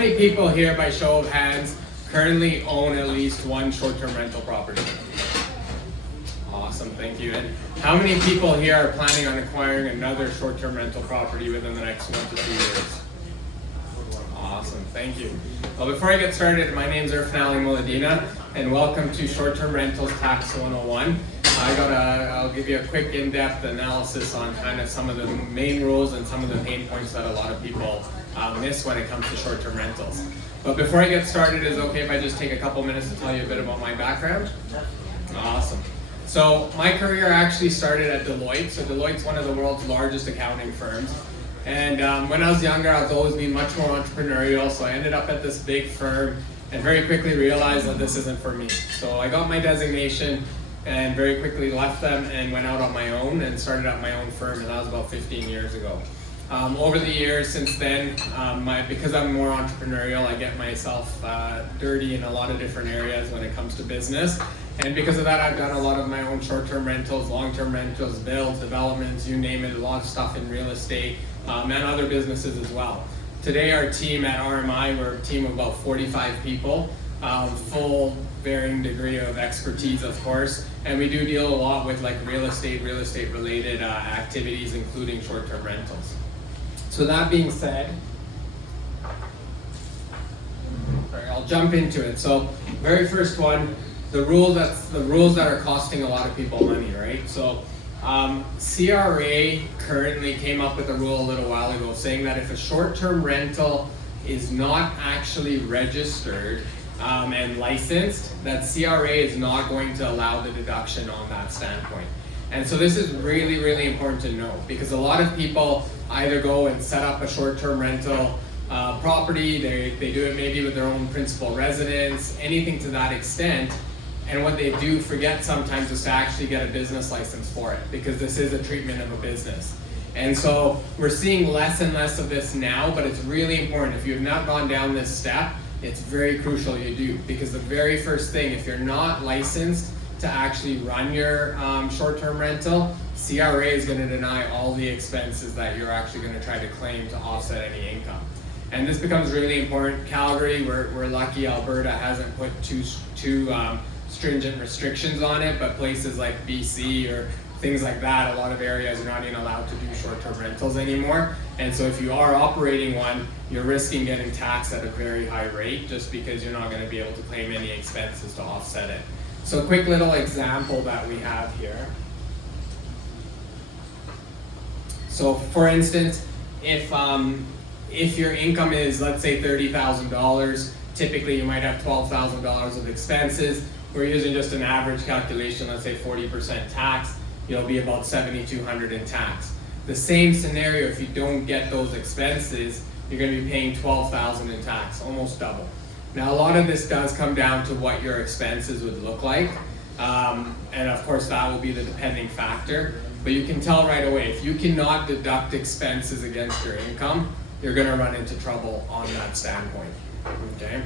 many people here, by show of hands, currently own at least one short-term rental property? Awesome, thank you. And how many people here are planning on acquiring another short-term rental property within the next 1 to 2 years? Awesome, thank you. Well, before I get started, my name is Irfan Moladina, and welcome to Short-Term Rentals Tax 101. I'll give you a quick in-depth analysis on kind of some of the main rules and some of the pain points that a lot of people miss when it comes to short-term rentals. But before I get started, is it okay if I just take a couple minutes to tell you a bit about my background? Awesome. So my career actually started at Deloitte. So Deloitte's one of the world's largest accounting firms. And when I was younger, I was always being much more entrepreneurial. So I ended up at this big firm and very quickly realized that this isn't for me. So I got my designation and very quickly left them and went out on my own and started up my own firm, and that was about 15 years ago. Over the years since then, because I'm more entrepreneurial, I get myself dirty in a lot of different areas when it comes to business. And because of that, I've done a lot of my own short-term rentals, long-term rentals, builds, developments, you name it, a lot of stuff in real estate and other businesses as well. Today, our team at RMI, we're a team of about 45 people, full varying degree of expertise, of course, and we do deal a lot with like real estate related activities, including short-term rentals. So that being said, I'll jump into it. So very first one, the rules that are costing a lot of people money, right? So CRA currently came up with a rule a little while ago saying that if a short-term rental is not actually registered and licensed, that CRA is not going to allow the deduction on that standpoint. And so this is really, really important to know, because a lot of people either go and set up a short-term rental property, they do it maybe with their own principal residence, anything to that extent, and what they do forget sometimes is to actually get a business license for it, because this is a treatment of a business. And so we're seeing less and less of this now, but it's really important. If you have not gone down this step, it's very crucial you do, because the very first thing, if you're not licensed to actually run your short-term rental, CRA is going to deny all the expenses that you're actually going to try to claim to offset any income. And this becomes really important. Calgary, we're lucky Alberta hasn't put too stringent restrictions on it, but places like BC or things like that, a lot of areas are not even allowed to do short-term rentals anymore. And so if you are operating one, you're risking getting taxed at a very high rate just because you're not going to be able to claim any expenses to offset it. So a quick little example that we have here. So for instance, if your income is, let's say, $30,000, typically you might have $12,000 of expenses. We're using just an average calculation, let's say 40% tax, you'll be about $7,200 in tax. The same scenario, if you don't get those expenses, you're going to be paying $12,000 in tax, almost double. Now, a lot of this does come down to what your expenses would look like, and of course that will be the depending factor, but you can tell right away, if you cannot deduct expenses against your income, you're going to run into trouble on that standpoint, okay?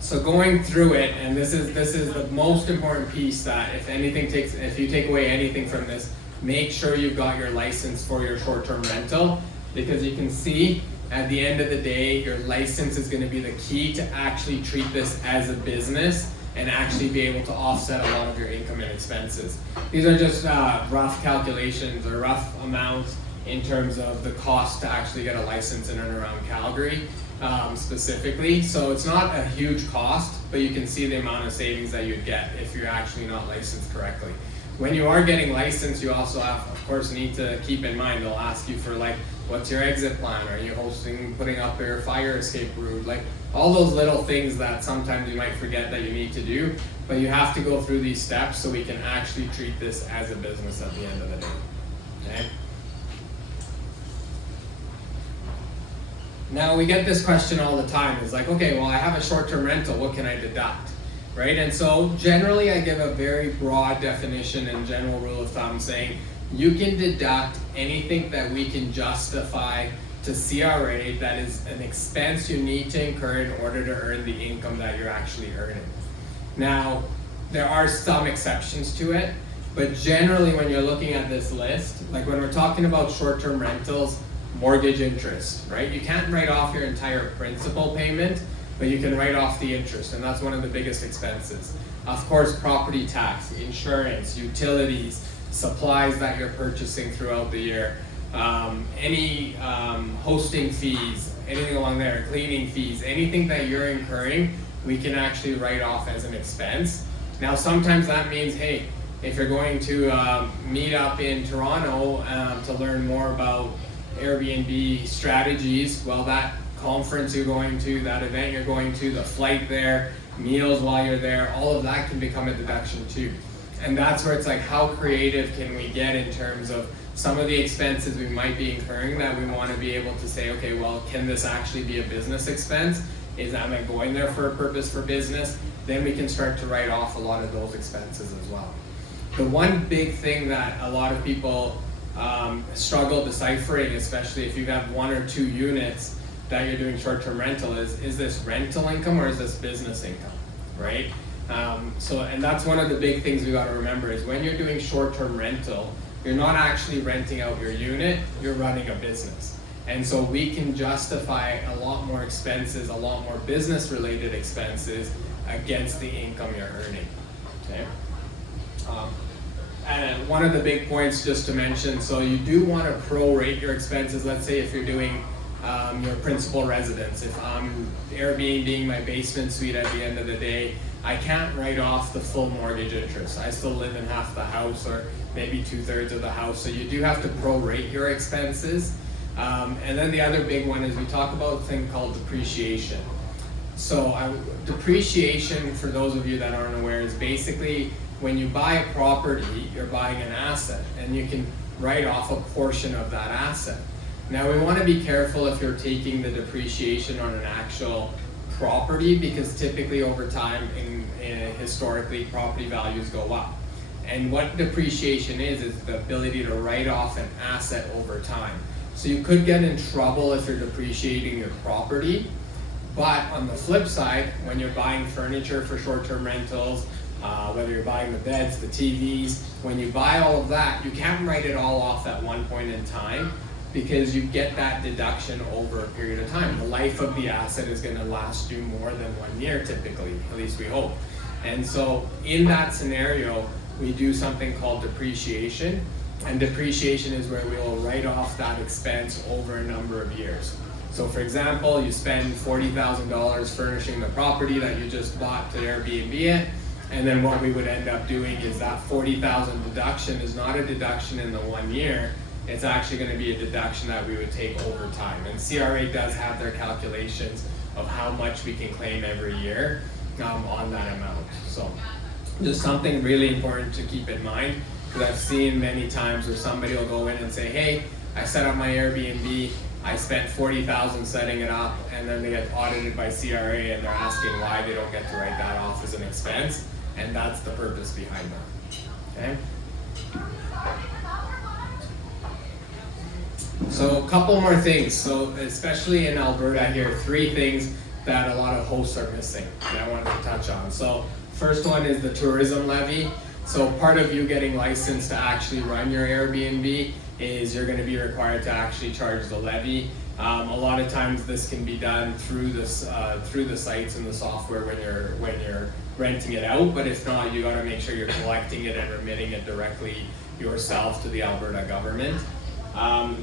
So going through it, and this is the most important piece, that if you take away anything from this, make sure you've got your license for your short-term rental, because you can see at the end of the day, your license is going to be the key to actually treat this as a business and actually be able to offset a lot of your income and expenses. These are just rough calculations or rough amounts in terms of the cost to actually get a license in and around Calgary. Specifically, so it's not a huge cost, but you can see the amount of savings that you'd get if you're actually not licensed correctly. When you are getting licensed, you also of course need to keep in mind, they'll ask you for like, what's your exit plan? Are you putting up your fire escape route? Like all those little things that sometimes you might forget that you need to do, but you have to go through these steps so we can actually treat this as a business at the end of the day, okay? Now we get this question all the time. It's like, okay, well I have a short-term rental, what can I deduct? Right? And so generally I give a very broad definition and general rule of thumb saying you can deduct anything that we can justify to CRA that is an expense you need to incur in order to earn the income that you're actually earning. Now, there are some exceptions to it, but generally when you're looking at this list, like when we're talking about short-term rentals, mortgage interest, right? You can't write off your entire principal payment, but you can write off the interest, and that's one of the biggest expenses. Of course, property tax, insurance, utilities, supplies that you're purchasing throughout the year, any hosting fees, anything along there, cleaning fees, anything that you're incurring, we can actually write off as an expense. Now, sometimes that means, hey, if you're going to meet up in Toronto to learn more about Airbnb strategies, well, that conference you're going to, that event you're going to, the flight there, meals while you're there, all of that can become a deduction too. And that's where it's like, how creative can we get in terms of some of the expenses we might be incurring that we want to be able to say, okay, well, can this actually be a business expense? Am I going there for a purpose for business? Then we can start to write off a lot of those expenses as well. The one big thing that a lot of people struggle deciphering, especially if you have 1 or 2 units that you're doing short-term rental, is this rental income or is this business income, right? And that's one of the big things we got to remember is when you're doing short-term rental, you're not actually renting out your unit, you're running a business. And so we can justify a lot more expenses, a lot more business-related expenses against the income you're earning, okay? And one of the big points just to mention, so you do want to prorate your expenses. Let's say if you're doing your principal residence, if I'm Airbnb my basement suite at the end of the day, I can't write off the full mortgage interest. I still live in half the house or maybe 2/3 of the house. So you do have to prorate your expenses. And then the other big one is we talk about a thing called depreciation. So depreciation, for those of you that aren't aware, is basically when you buy a property, you're buying an asset and you can write off a portion of that asset. Now we want to be careful if you're taking the depreciation on an actual property, because typically over time historically property values go up. And what depreciation is the ability to write off an asset over time. So you could get in trouble if you're depreciating your property, but on the flip side, when you're buying furniture for short-term rentals, whether you're buying the beds, the TVs, when you buy all of that, you can't write it all off at one point in time because you get that deduction over a period of time. The life of the asset is going to last you more than 1 year typically, at least we hope. And so in that scenario, we do something called depreciation. And depreciation is where we will write off that expense over a number of years. So for example, you spend $40,000 furnishing the property that you just bought to Airbnb it, and then what we would end up doing is that $40,000 deduction is not a deduction in the 1 year, it's actually going to be a deduction that we would take over time. And CRA does have their calculations of how much we can claim every year on that amount. So just something really important to keep in mind, because I've seen many times where somebody will go in and say, hey, I set up my Airbnb, I spent $40,000 setting it up, and then they get audited by CRA and they're asking why they don't get to write that off as an expense, and that's the purpose behind that, okay? So a couple more things. So especially in Alberta here, 3 things that a lot of hosts are missing that I wanted to touch on. So first one is the tourism levy. So part of you getting licensed to actually run your Airbnb is you're going to be required to actually charge the levy. A lot of times this can be done through this through the sites and the software when you're renting it out. But if not, you got to make sure you're collecting it and remitting it directly yourself to the Alberta government.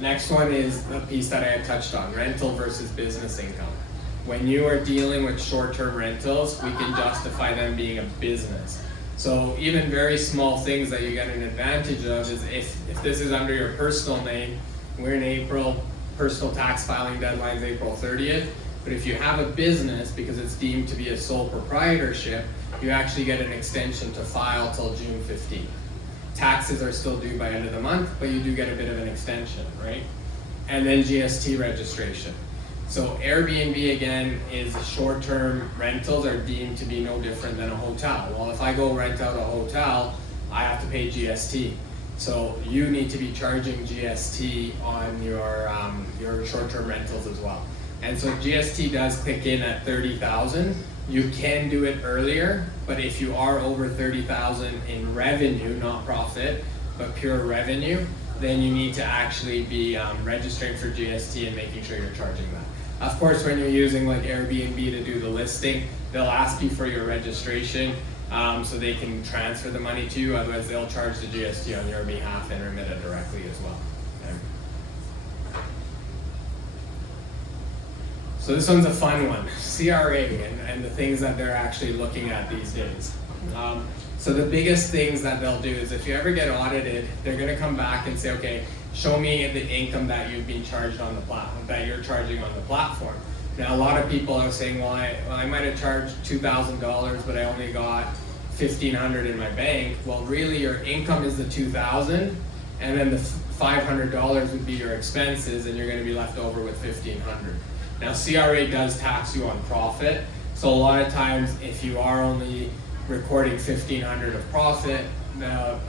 Next one is the piece that I had touched on, rental versus business income. When you are dealing with short-term rentals, we can justify them being a business. So even very small things that you get an advantage of is if this is under your personal name, we're in April, personal tax filing deadline is April 30th, but if you have a business, because it's deemed to be a sole proprietorship, you actually get an extension to file till June 15th. Taxes are still due by end of the month, but you do get a bit of an extension, right? And then GST registration. So Airbnb again is short-term rentals are deemed to be no different than a hotel. Well, if I go rent out a hotel, I have to pay GST. So you need to be charging GST on your short-term rentals as well. And so GST does kick in at 30,000. You can do it earlier, but if you are over 30,000 in revenue, not profit, but pure revenue, then you need to actually be registering for GST and making sure you're charging that. Of course, when you're using like Airbnb to do the listing, they'll ask you for your registration so they can transfer the money to you. Otherwise, they'll charge the GST on your behalf and remit it directly as well. Okay. So this one's a fun one, CRA and the things that they're actually looking at these days. So the biggest things that they'll do is if you ever get audited, they're going to come back and say, okay, show me the income that you've been charged on the platform, that you're charging on the platform. Now a lot of people are saying, well, I might have charged $2,000, but I only got $1,500 in my bank. Well, really your income is the $2,000, and then the $500 would be your expenses, and you're going to be left over with $1,500. Now CRA does tax you on profit, so a lot of times if you are only recording $1,500 of profit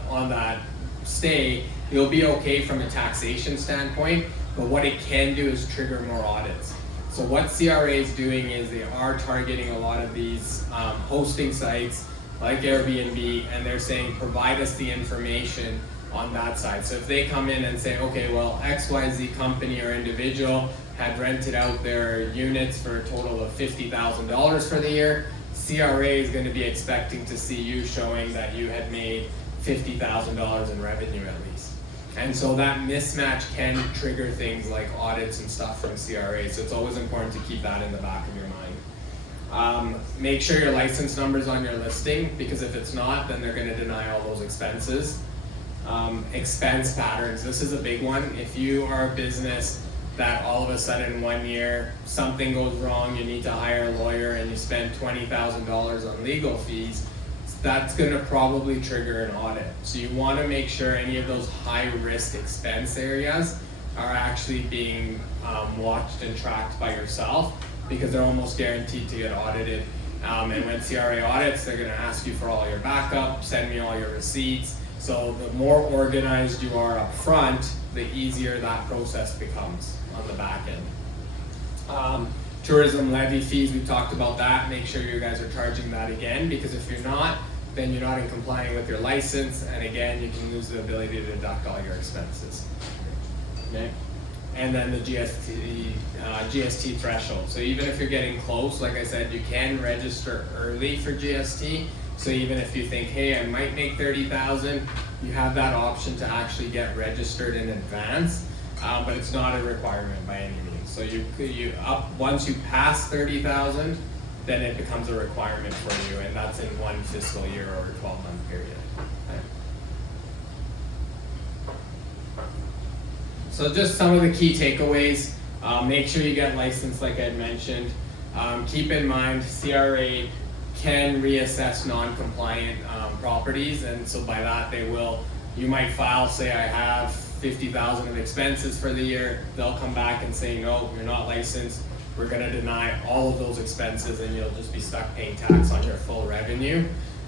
on that stay, you'll be okay from a taxation standpoint, but what it can do is trigger more audits. So what CRA is doing is they are targeting a lot of these hosting sites like Airbnb, and they're saying provide us the information on that side. So if they come in and say, okay, well, XYZ company or individual had rented out their units for a total of $50,000 for the year, CRA is going to be expecting to see you showing that you had made $50,000 in revenue at least. And so that mismatch can trigger things like audits and stuff from CRA. So it's always important to keep that in the back of your mind. Make sure your license number's on your listing, because if it's not, then they're going to deny all those expenses. Expense patterns, this is a big one. If you are a business that all of a sudden 1 year something goes wrong, you need to hire a lawyer and you spend $20,000 on legal fees, that's going to probably trigger an audit. So you want to make sure any of those high risk expense areas are actually being watched and tracked by yourself, because they're almost guaranteed to get audited. And when CRA audits, they're going to ask you for all your backup, send me all your receipts. So the more organized you are up front, the easier that process becomes on the back end. Tourism levy fees, we talked about that. Make sure you guys are charging that again, because if you're not, then you're not in complying with your license, and again, you can lose the ability to deduct all your expenses. Okay. And then the GST threshold. So even if you're getting close, like I said, you can register early for GST. So even if you think, hey, I might make $30,000, you have that option to actually get registered in advance, but it's not a requirement by any means. So once you pass $30,000, then it becomes a requirement for you, and that's in one fiscal year or a 12-month period. Okay. So just some of the key takeaways. Make sure you get licensed, like I mentioned. Keep in mind, CRA can reassess non-compliant properties, and so by that you might file, say I have $50,000 of expenses for the year, they'll come back and say, no, you're not licensed, we're going to deny all of those expenses, and you'll just be stuck paying tax on your full revenue.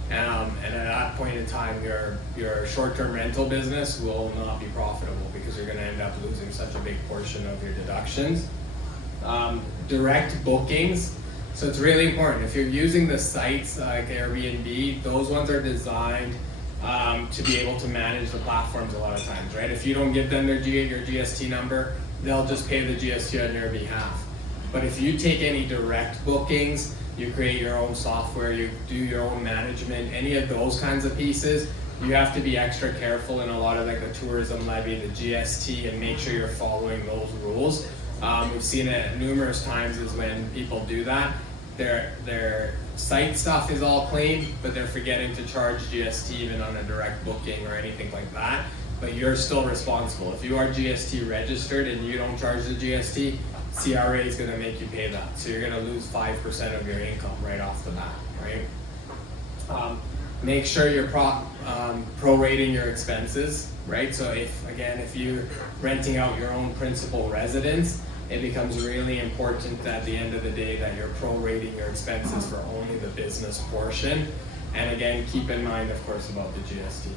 And at that point in time, your short-term rental business will not be profitable, because you're going to end up losing such a big portion of your deductions. Direct bookings. So it's really important. If you're using the sites like Airbnb, those ones are designed to be able to manage the platforms a lot of times, right? If you don't give them your GST number, they'll just pay the GST on your behalf. But if you take any direct bookings, you create your own software, you do your own management, any of those kinds of pieces, you have to be extra careful in a lot of like the tourism levy, the GST, and make sure you're following those rules. We've seen it numerous times is when people do that, their site stuff is all clean, but they're forgetting to charge GST even on a direct booking or anything like that. But you're still responsible. If you are GST registered and you don't charge the GST, CRA is going to make you pay that. So you're going to lose 5% of your income right off the bat, right? Make sure you're prorating your expenses, right? So if you're renting out your own principal residence, it becomes really important at the end of the day that you're prorating your expenses for only the business portion. And again, keep in mind, of course, about the GST.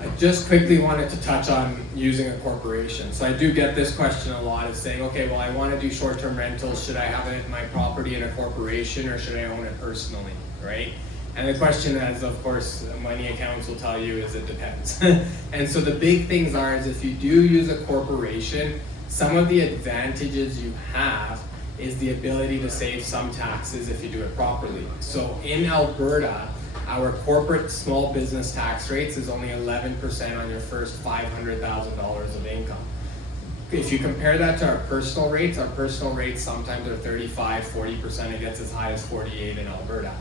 I just quickly wanted to touch on using a corporation. So I do get this question a lot, is saying, okay, well, I want to do short-term rentals. Should I have my property in a corporation, or should I own it personally, right? And the question, as of course money accountants will tell you, is it depends. And so the big things are is if you do use a corporation, some of the advantages you have is the ability to save some taxes if you do it properly. So in Alberta, our corporate small business tax rates is only 11% on your first $500,000 of income. If you compare that to our personal rates sometimes are 35, 40%, it gets as high as 48 in Alberta.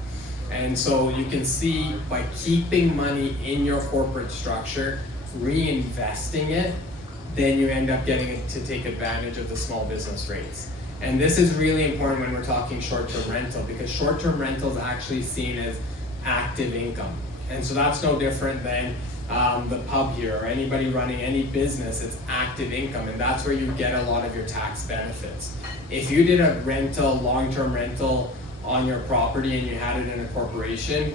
And so you can see by keeping money in your corporate structure, reinvesting it, then you end up getting to take advantage of the small business rates. And this is really important when we're talking short-term rental, because short-term rental is actually seen as active income. And so that's no different than the pub here or anybody running any business. It's active income, and that's where you get a lot of your tax benefits. If you did a rental, long-term rental on your property and you had it in a corporation,